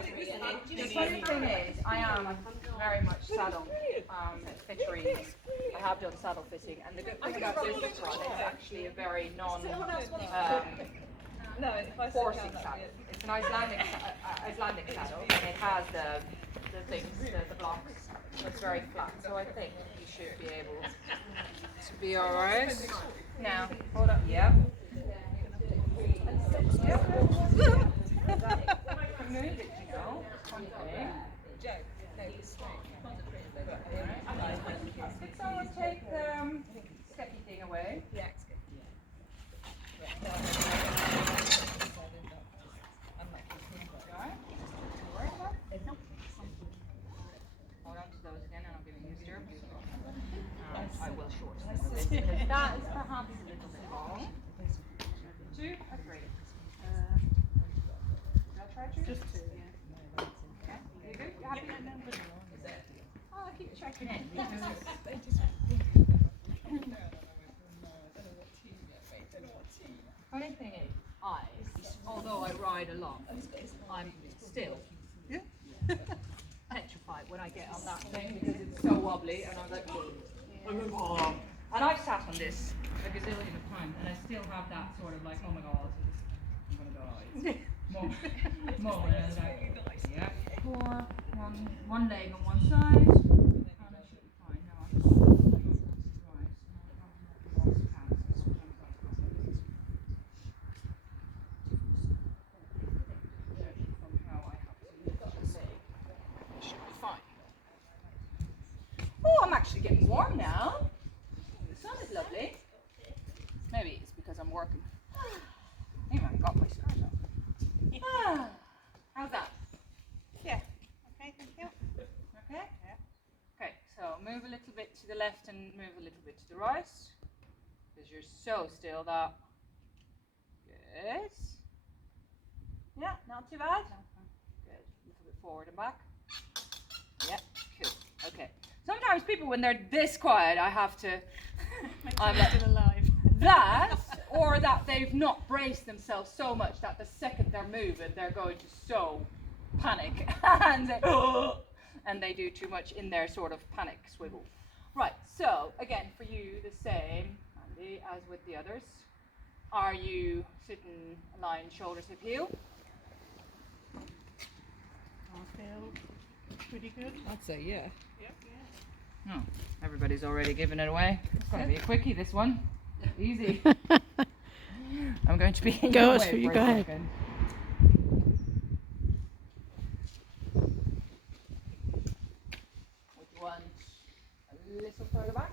The funny thing is, I am very much saddle fittery. I have done saddle fitting, and the good thing about this one is actually a very non-forcing saddle. It's an Icelandic saddle, and it has the things, the blocks. It's very flat, so I think you should be able to be all right. Now, hold up. Yep. Move it, you know. Okay. Could someone take the steppy thing away? Yeah, it's good. Hold on to those again, and I'll give you stirrups. I will shorten them a bit because that is perhaps a little bit long. 2 or 3? Just 2, yeah. Okay. You good? You happy? Oh, I keep checking in. Funny thing is, although I ride a lot, I'm still petrified when I get on that thing because it's so wobbly, and I'm like, oh. And I've sat on this a gazillion of times, and I still have that sort of like, oh my god, I'm gonna die. Moment, and I was like, yeah, 4, one leg on one side, and I should be fine. No, I'm right. Should be fine. Oh, I'm actually getting warm now. The sun is lovely. Maybe it's because I'm working. Anyway, I got my skirt on. How's that? Yeah. Okay, thank you. Okay? Yeah. Okay, so move a little bit to the left and move a little bit to the right. Because you're so still that. Good. Yeah, not too bad. Good. A little bit forward and back. Yeah, cool. Okay. Sometimes people, when they're this quiet, I have to. I'm still alive. That, or that they've not braced themselves so much that the second they're moving, they're going to so panic and they do too much in their sort of panic swivel. Right, so again, for you, the same, Andy, as with the others. Are you sitting aligned, shoulders hip heel? I feel pretty good. I'd say yeah. Yep. Oh, everybody's already giving it away. It's going to be a quickie, this one. Easy. I'm going to be in your way for a second. Would you want a little further back?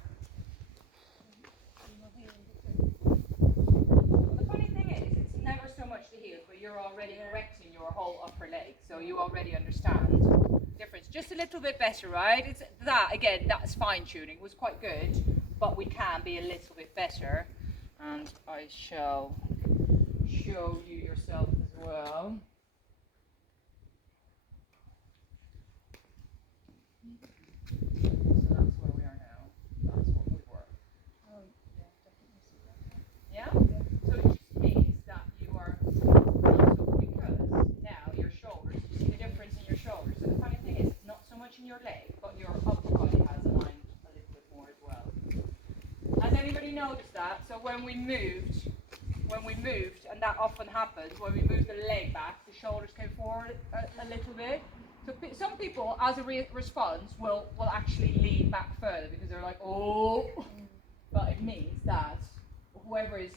Well, the funny thing is, it's never so much the heels, but you're already correcting your whole upper leg, so you already understand the difference. Just a little bit better, right? It's that, again, that's fine tuning. It was quite good, but we can be a little bit better. And I shall show you yourself as well. So that's where we are now. That's what we were. Oh, yeah, definitely see that. Yeah? So it just means that you are also, because now your shoulders, you see the difference in your shoulders. So the funny thing is, it's not so much in your leg, but your upper body has aligned a little bit more as well. Has anybody noticed that? So when we moved, and that often happens, when we move the leg back, the shoulders came forward a little bit. So some people, as a response, will actually lean back further because they're like, oh. But it means that whoever is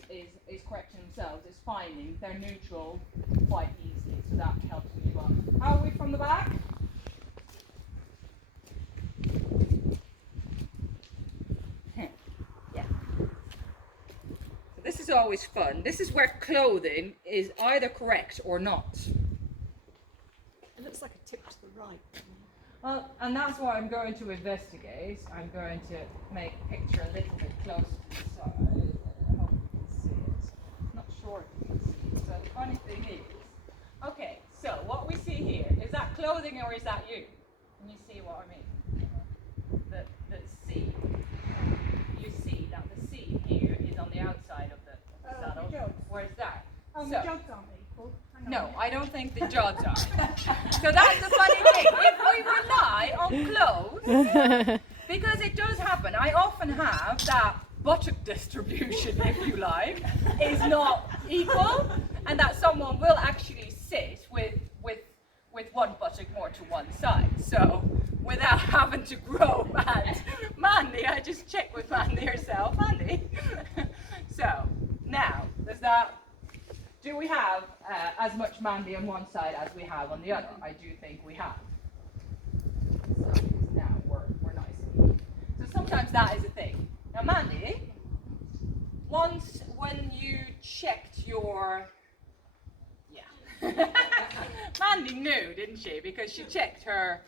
correcting themselves is finding their neutral quite easily. So that helps me as well. How are we from the back? This is always fun. This is where clothing is either correct or not. It looks like a tip to the right. Well, and that's what I'm going to investigate. I'm going to make a picture a little bit closer to the side. I hope you can see it. I'm not sure if you can see it. So the funny thing is, okay, so what we see here, is that clothing or is that you? Can you see what I mean? The seam. You see that the seam here is on the outside of the saddle. Where's that? Oh, so, my jogs aren't equal. No, I don't think the jaws are. So that's the funny thing. If we rely on clothes, because it does happen, I often have that buttock distribution, if you like, is not equal, and that someone will actually sit with one buttock more to one side. So without having to grow at Mandy, I just check with Mandy herself. Mandy. So now, do we have as much Mandy on one side as we have on the other? I do think we have. So now we're nice and even. So sometimes that is a thing. Now Mandy, once when you checked your, Mandy knew, didn't she? Because she checked her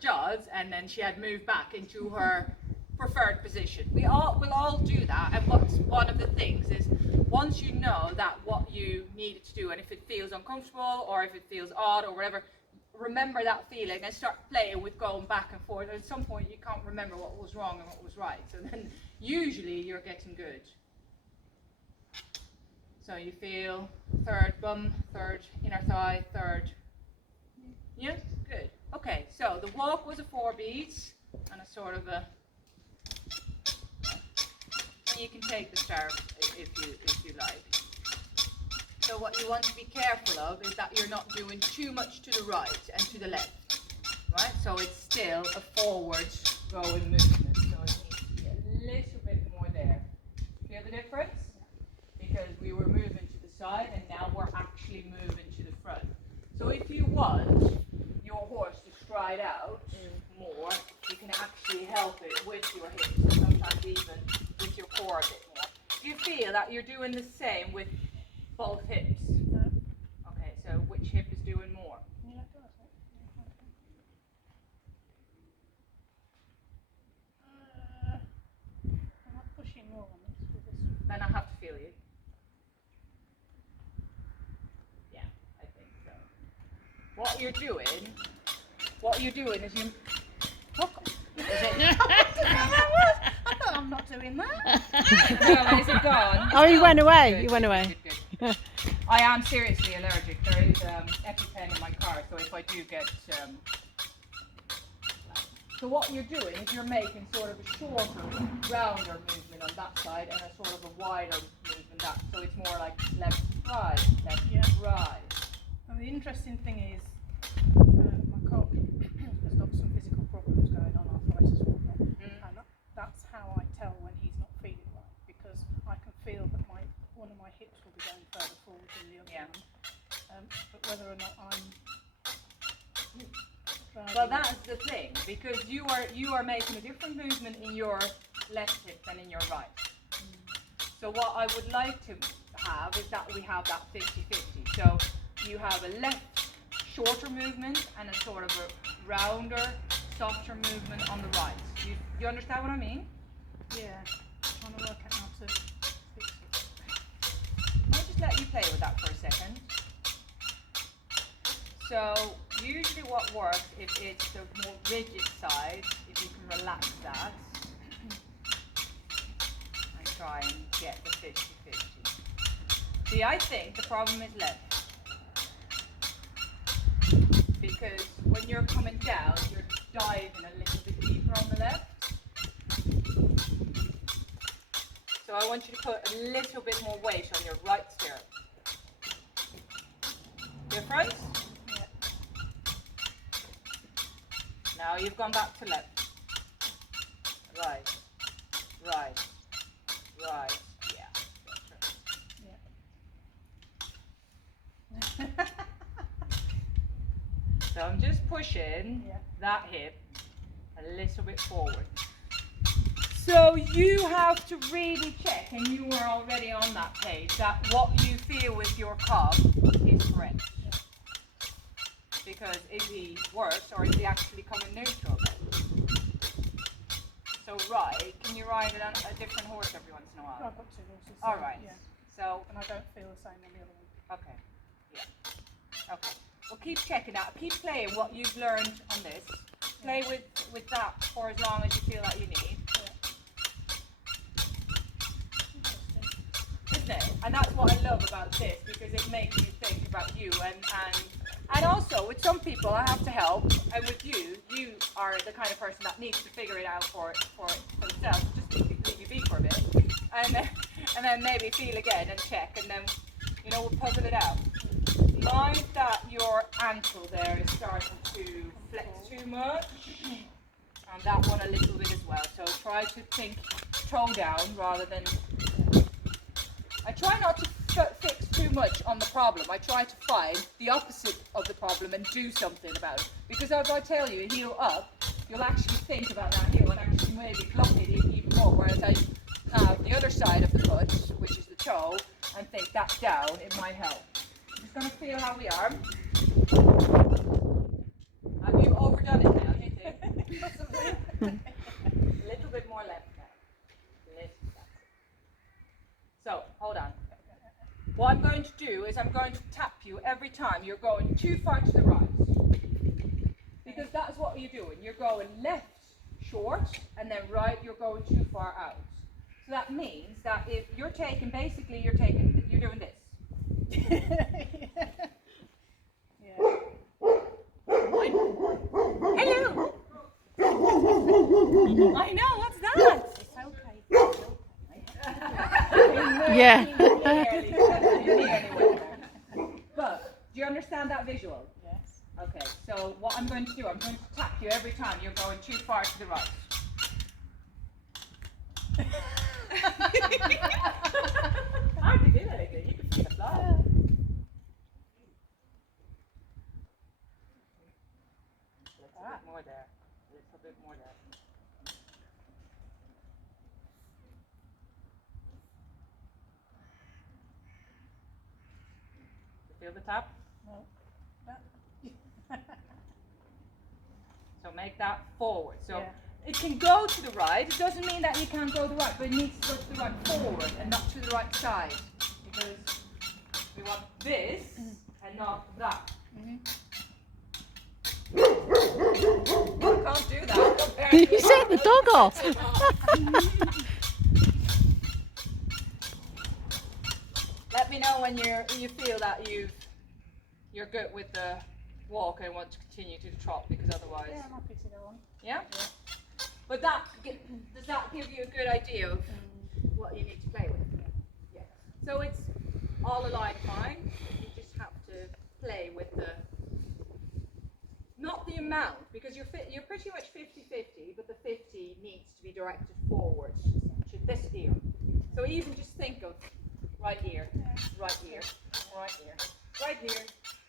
jaws and then she had moved back into her preferred position. We'll all do that, and what's one of the things is once you know that what you needed to do, and if it feels uncomfortable or if it feels odd or whatever, remember that feeling and start playing with going back and forth. At some point you can't remember what was wrong and what was right, so then usually you're getting good. So you feel third bum, third inner thigh, third. Yeah, good. Okay, so the walk was a 4 beats and a sort of a. And you can take the start if you like. So what you want to be careful of is that you're not doing too much to the right and to the left, right? So it's still a forward going movement. So it needs to be a little bit more there. Feel the difference? Because we were moving to the side and now we're actually moving to the front. So if you want your horse to stride out more, you can actually help it with your hips and sometimes even with your core a bit more. Do you feel that you're doing the same with both hips? No. Okay, so which hip is doing more? I'm not pushing more on this with this. Then I have to feel you. Yeah, I think so. What you're doing is you. Is it? I thought I'm not doing that. No, is it gone? Oh, you went away. Good, You went good, away. good, good. I am seriously allergic. There is EpiPen in my car, so if I do get. So what you're doing is you're making sort of a shorter, rounder movement on that side and a sort of a wider movement that. So it's more like left, right, left, right. And the interesting thing is, my cock has got some physical problems going on, arthritis and whatnot, and that's how I tell when he's not feeling right, because I can feel that one of my hips will be going further forward than the other one. But whether or not I'm Well, that's the thing, because you are making a different movement in your left hip than in your right. So what I would like to have is that we have that 50-50. So you have a left shorter movement and a sort of a rounder, softer movement on the right. You understand what I mean? Yeah, trying to work out how to fix it. I'll just let you play with that for a second. So usually what works, if it's the more rigid side, if you can relax that and try and get the 50-50. See, I think the problem is left. Because when you're coming down, you're diving a little bit deeper on the left. So I want you to put a little bit more weight on your right stirrup. Difference? Now you've gone back to left. Right. Right. Right. Yeah. So I'm just pushing that hip a little bit forward. So you have to really check, and you were already on that page, that what you feel with your cob is correct. Because is he worse or is he actually coming neutral? So right, can you ride a different horse every once in a while? I've got 2 horses. So, All right. Yeah. So And I don't feel the same on the other one. okay. Yeah. Okay. Well, keep checking out. Keep playing what you've learned on this. Play with that for as long as you feel that you need. Interesting. Isn't it? And that's what I love about this, because it makes you think about you and also with some people I have to help, and with you are the kind of person that needs to figure it out for themselves. Just leave you be for a bit, and then maybe feel again and check, and then we'll puzzle it out. Mind that your ankle there is starting to flex too much, and that one a little bit as well. So try to think toe down rather than. I try not to fix too much on the problem. I try to find the opposite of the problem and do something about it. Because as I tell you, heel up, you'll actually think about that heel and actually maybe block it even more. Whereas I have the other side of the foot, which is the toe, and think that down, it might help. I'm just going to feel how we are. Have you overdone it now, do you think? Possibly. A little bit more left now. So, hold on. What I'm going to do is I'm going to tap you every time you're going too far to the right. Because that's what you're doing. You're going left short, and then right you're going too far out. So that means that if you're taking, basically you're doing this. Yeah. Hello! I know, what's that? It's okay. Yeah. But, do you understand that visual? Yes. Okay, so what I'm going to do, I'm going to tap you every time you're going too far to the right. Hardly did anything, you could see the fly. A bit more there, a little bit more there. Feel the tap? No. So make that forward. So Yeah. it can go to the right. It doesn't mean that you can't go to the right, but it needs to go to the right forward and not to the right side. Because we want this and not that. You can't do that. You set the dog off. Let me know when you feel that you're good with the walk and want to continue to trot, because otherwise. Yeah, I'm happy to go on. Yeah? But does that give you a good idea of what you need to play with? Yeah. So it's all aligned fine. You just have to play with not the amount, because you're pretty much 50-50, but the 50 needs to be directed forward to this ear. So even just think of right ear, right ear, right ear, right here,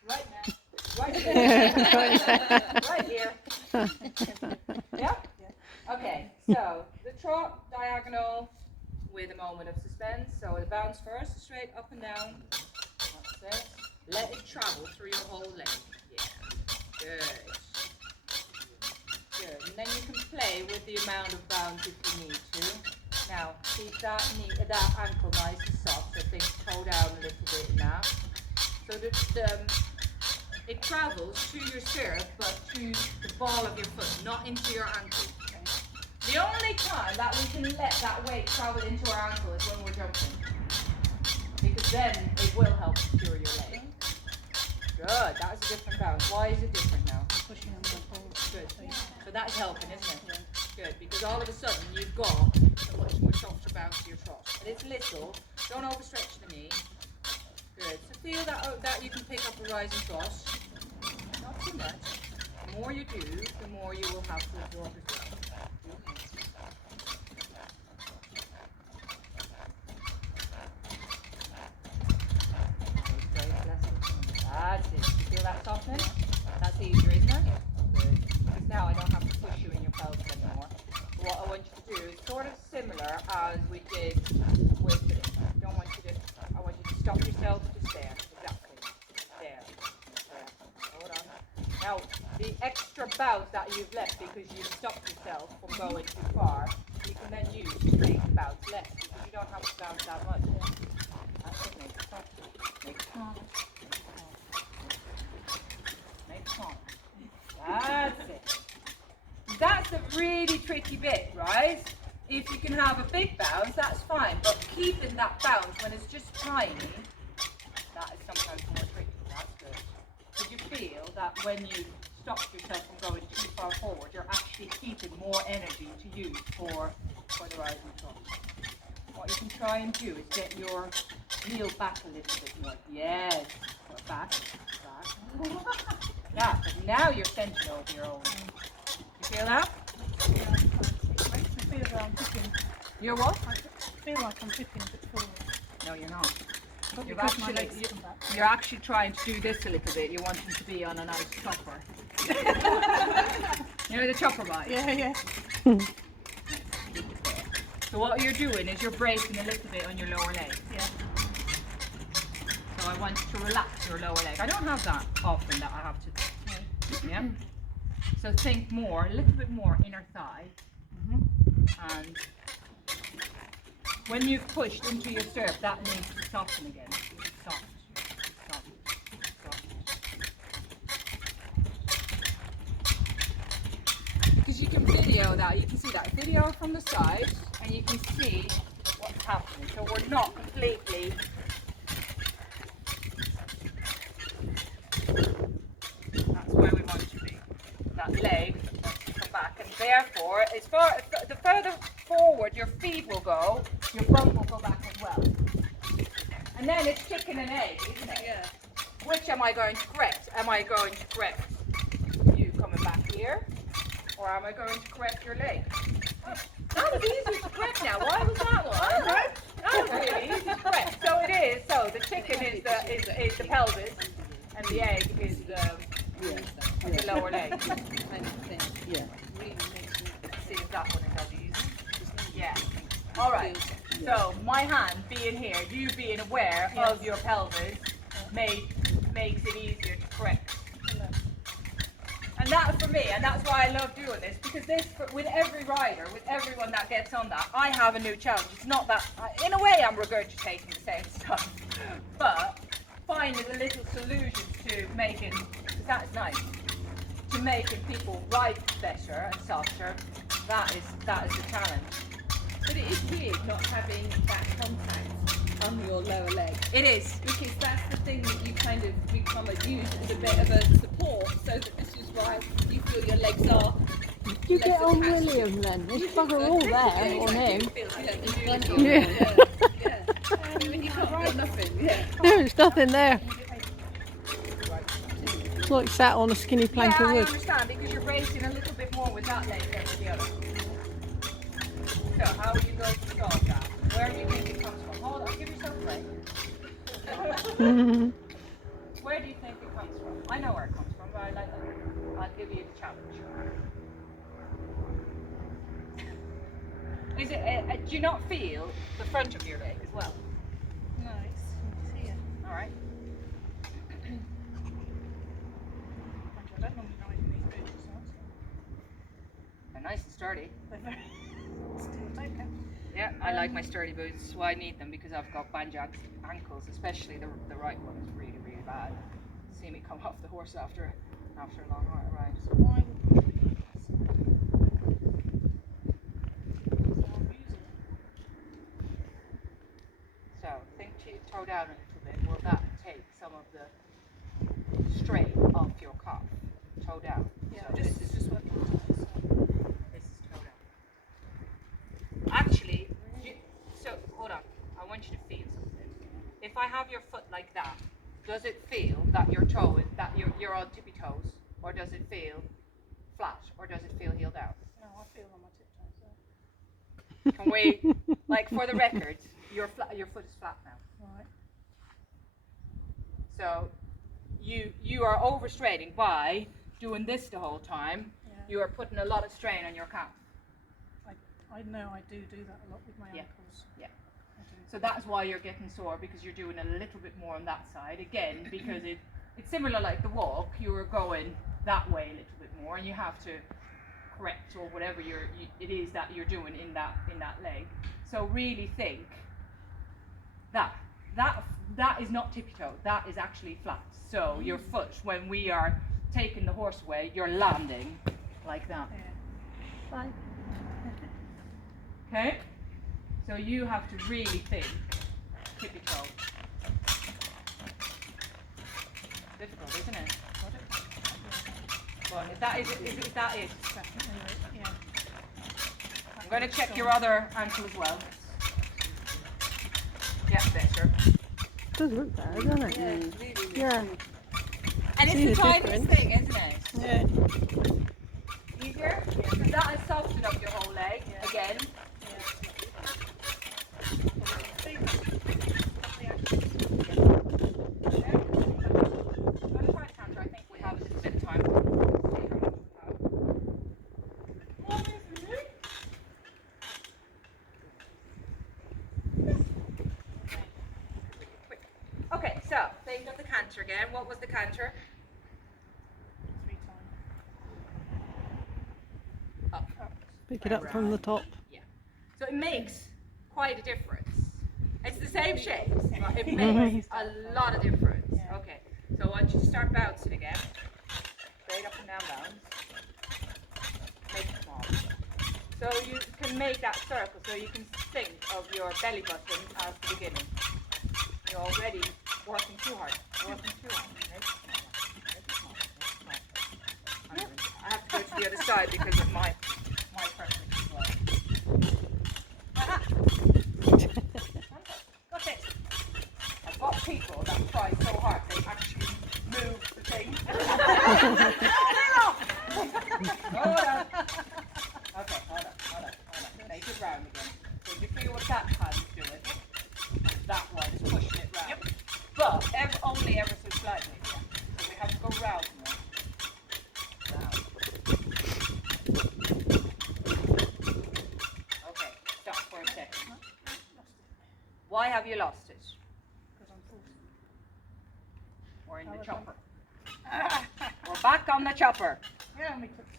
right now, right here, right here. Yeah? Okay, so the trot diagonal with a moment of suspense. So the bounce first, straight up and down. That's it. Let it travel through your whole leg. Yeah. Good. Good. And then you can play with the amount of bounce if you need to. Now, keep that ankle nice and soft, so things toe down a little bit now. So it travels to your stirrup, but to the ball of your foot, not into your ankle. The only time that we can let that weight travel into our ankle is when we're jumping. Because then it will help secure your leg. Good, that's a different bounce. Why is it different now? Pushing on the pole. Good. So that's helping, isn't it? Yeah. Good, because all of a sudden you've got a much more softer bounce to your trot. And it's little, don't overstretch the knee. Good, so feel that you can pick up a rising trot. Not too much. The more you do, the more you will have to absorb as well. That's it. Feel that softening? That's easier, isn't it? Good. Because now I don't have to push you in your pelvis anymore. But what I want you to do is sort of similar as we did with it. I want you to stop yourself just there. Exactly. There. Hold on. Now, the extra bounce that you've left because you've stopped yourself from going too far, you can then use to make the bounce less, because you don't have to bounce that much. That's it. Make it soft. Make it soft. That's it. That's a really tricky bit, right? If you can have a big bounce, that's fine, but keeping that bounce when it's just tiny, that is that when you stop yourself from going too far forward, you're actually keeping more energy to use for the rise and trot. What you can try and do is get your heel back a little bit more. Yes, back. Yeah, but now you're centered over your own. You feel that? It makes me feel that I'm tipping. You're what? I feel like I'm tipping a bit forward. No, you're not. But You've because my actually, legs come back. you're actually trying to do this a little bit. You're wanting to be on a nice chopper. You know the chopper bike? Yeah. So what you're doing is you're bracing a little bit on your lower leg. Yeah. So I want you to relax your lower leg. I don't have that often that I have to. Yeah. So think more, a little bit more inner thigh. And when you've pushed into your stirrup, that needs to soften again. Soft. Because you can video that, you can see that video from the side, and you can see what's happening. So we're not completely. That's where we want to be. That leg wants to come back, and therefore, the further forward your feet will go, your bum will go back as well. And then it's chicken and egg, isn't it? Yeah. Which am I going to correct? Am I going to correct you coming back here? Or am I going to correct your leg? Oh, that was easy to correct now. Why was that one? That was really easy to correct. So it is. So the chicken is the pelvis, and the egg is the lower leg. Yeah. See if that one is as easy. Yeah. All right. So my hand being here, you being aware of your pelvis, makes it easier to correct. And that's for me, and that's why I love doing this, because this, with every rider, with everyone that gets on that, I have a new challenge. It's not that, in a way I'm regurgitating the same stuff, but finding a little solution to making, because that's nice, to making people ride better and softer, that is the challenge. But it is weird not having that contact on your lower leg. It is. Because that's the thing that you kind of use as a bit of a support, so that this is why you feel your legs are. You get on William then. There's bugger all there on him. Yeah. When you can't feel nothing, yeah. There's nothing there. It's like sat on a skinny plank Yeah, of I wood. understand, because you're bracing a little bit more with that leg than with the other. So how are you going to solve that? Where do you think it comes from? Hold on, give yourself a break. Where do you think it comes from? I know where it comes from, but I'll give you the challenge. Is it? Do you not feel the front of your leg as well? No, it's here. All right. I don't normally ride in these boots, so They're nice and sturdy. they're very still taken. Yeah, I like my sturdy boots, so I need them because I've got banjo ankles, especially the right one is really, really bad. See me come off the horse after a long hard ride. So why would we do this? So I'll use it. So think toe down a little bit. Will that take some of the strain off your calf? Toe down. Yeah, So just this is working on it. this is toe down. Actually, so hold on. I want you to feel something. If I have your foot like that, does it feel that your toe is that you're on tippy toes, or does it feel flat, or does it feel heel down? No, I feel on my tiptoes there. Can we, like for the record, your foot is flat now. Right. So you are overstraining by doing this the whole time. Yeah. You are putting a lot of strain on your calf. I know I do that a lot with my Yeah. ankles. Yeah. I do. So that's why you're getting sore, because you're doing a little bit more on that side. Again, because it's similar like the walk, you are going that way a little bit more, and you have to correct or whatever it is that you're doing in that leg. So really think that is not tippy toe, that is actually flat. So your foot, when we are taking the horse away, you're landing like that. Yeah. Bye. Okay? So you have to really think tippy toe. Difficult, isn't it? one. Is that it? Definitely, yeah. I'm going to check your other ankle as well. Yeah, better. Does look better, doesn't it? Yeah, it's really, really Yeah. good. And See it's the the tiniest difference? thing, isn't it? Yeah. Easier? Because that has softened up your whole leg again. I'm going to try to counter. I think we have a little bit of time. Okay, so think of the canter again. What was the canter? 3 times. Up. Pick it up from the top. So it makes quite a difference. It's the same shape, but it makes a lot of difference. Yeah. Okay, so I want you to start bouncing again. Straight up and down bounce. Make it small. So you can make that circle, so you can think of your belly button as the beginning. You're already working too hard. Working too hard. Make it smaller. Make it smaller. Make it smaller. I have to go to the other side because of my preference as well. Got it. I've got people that try so hard they actually move the thing. Hold on. Okay, hold on. Make it round again. So you feel what that hand's doing. That one is pushing it round. But only ever so slightly. So we have to go round more. Round. Okay, stop for a second. Why have you lost it? Because I'm 40. We're in the chopper. We're back on the chopper. Yeah, we took 2.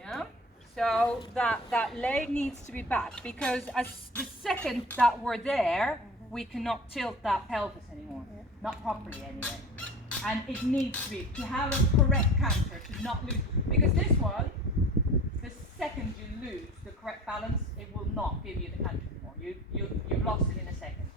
Yeah. So that leg needs to be back because as the second that we're there, we cannot tilt that pelvis anymore. Yeah. Not properly anyway. And it needs to be, to have a correct canter, to not lose. Because this one, the second you lose the correct balance, it will not give you the canter anymore. You've lost it in a second.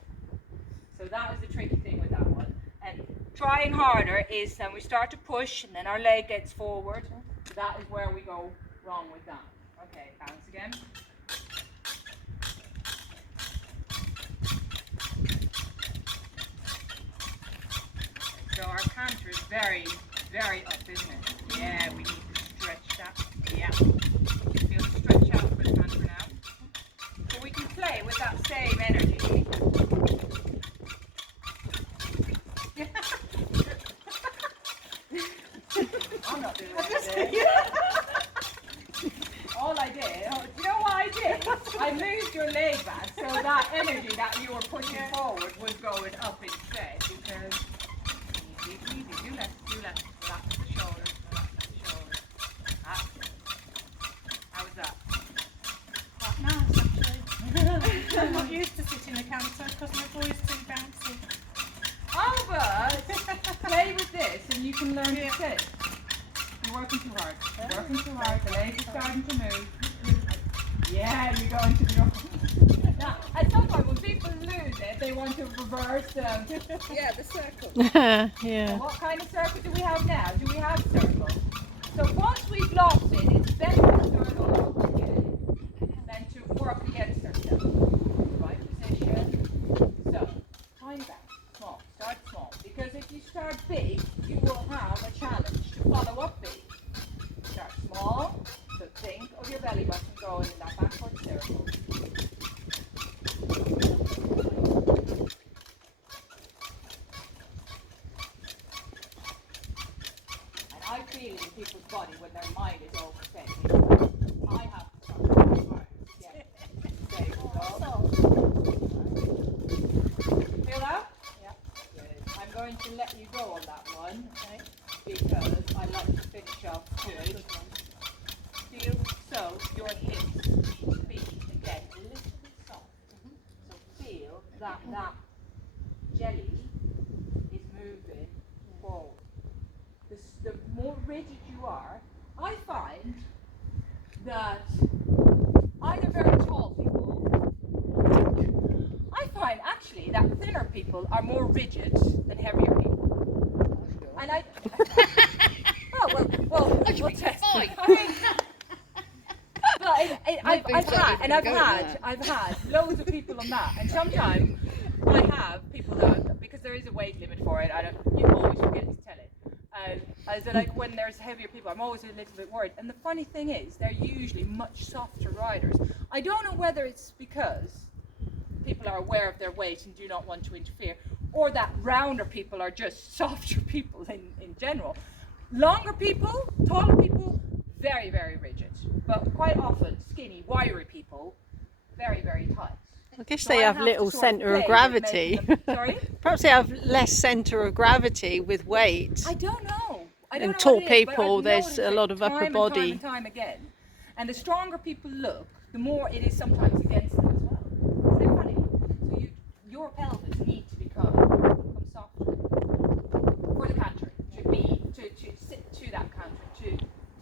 So that is the tricky thing with that one. And trying harder is then we start to push and then our leg gets forward. So that is where we go wrong with that. Okay, bounce again. So our canter is very, very up, isn't it? Yeah, we need to stretch that. Yeah. Feel the stretch out for the canter now. So we can play with that same energy. I'm not doing anything. All I did, you know what I did? I moved your leg back so that energy that you were pushing forward was going up instead because easy, do less, relax the shoulders, relax the shoulders. How was that? Quite nice, actually. I'm not used to sitting in the canter because my boy's too bouncy. Oh, but play with this and you can learn to sit. You're working too hard. Working too hard. The legs are starting to move. Yeah, you're going to the now, at some point, when people lose it, they want to reverse them. Yeah, the circle. So Yeah. what kind of circle do we have now? Do we have circles? So once we've lost it, it's better to turn over again than to work against ourselves. Right position. So, tiny bounce. Small. Start small. Because if you start big, you will have a challenge to follow up big. Start small. So think of your belly button going in that backward circle. And I feel in people's body when their mind is overset. I have to start working hard. Yeah. There you go. Feel that? Yeah. Good. I'm going to let you go on that one, okay? Because I like to finish off good. Feel so your hips need to be again a little bit soft. So feel that jelly is moving forward. The more rigid you are, I find that either very tall people, I find actually that thinner people are more rigid than heavier people. And I well, We'll test it. But I've had loads of people on that, and sometimes I have people that, because there is a weight limit for it, you always forget to tell it. So like when there's heavier people, I'm always a little bit worried. And the funny thing is, they're usually much softer riders. I don't know whether it's because people are aware of their weight and do not want to interfere, or that rounder people are just softer people in general. Longer people, taller people, very, very rigid. But quite often, skinny, wiry people, very, very tight. I guess So they I have to little sort of centre play of with gravity. making them- Sorry? Perhaps they have less centre of gravity with weight. I don't know. I don't In know tall what it is, but people, I've there's noticed a it lot of upper time and body. time and time again. And the stronger people look, the more it is sometimes against them as well. Isn't it funny? So your pelvis needs to become softer for the canter, to sit to that canter, to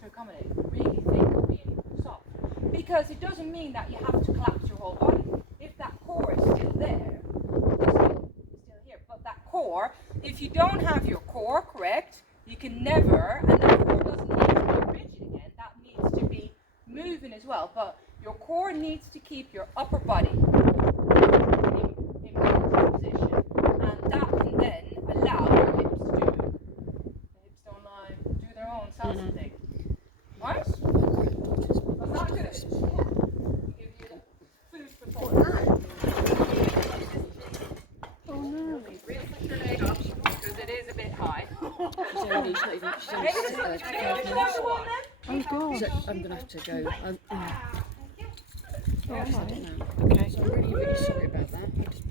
accommodate. Really think being soft. Because it doesn't mean that you have to collapse your whole body. If that core is still there, it's still here. But that core, if you don't have your core correct, you can never, and that core doesn't need to be rigid again, that needs to be moving as well. But your core needs to keep your upper body in positive position, and that can then allow your hips to do. The hips don't lie, do their own salsa thing. Right? Was that good? Give you the food for thought. Oh no. Really put your leg up because it is a bit high. She's only Maybe 5 just minutes. one then? Oh god. So I'm going to have to go. Oh, right. now. Okay. So I'm really, really sorry about that. I just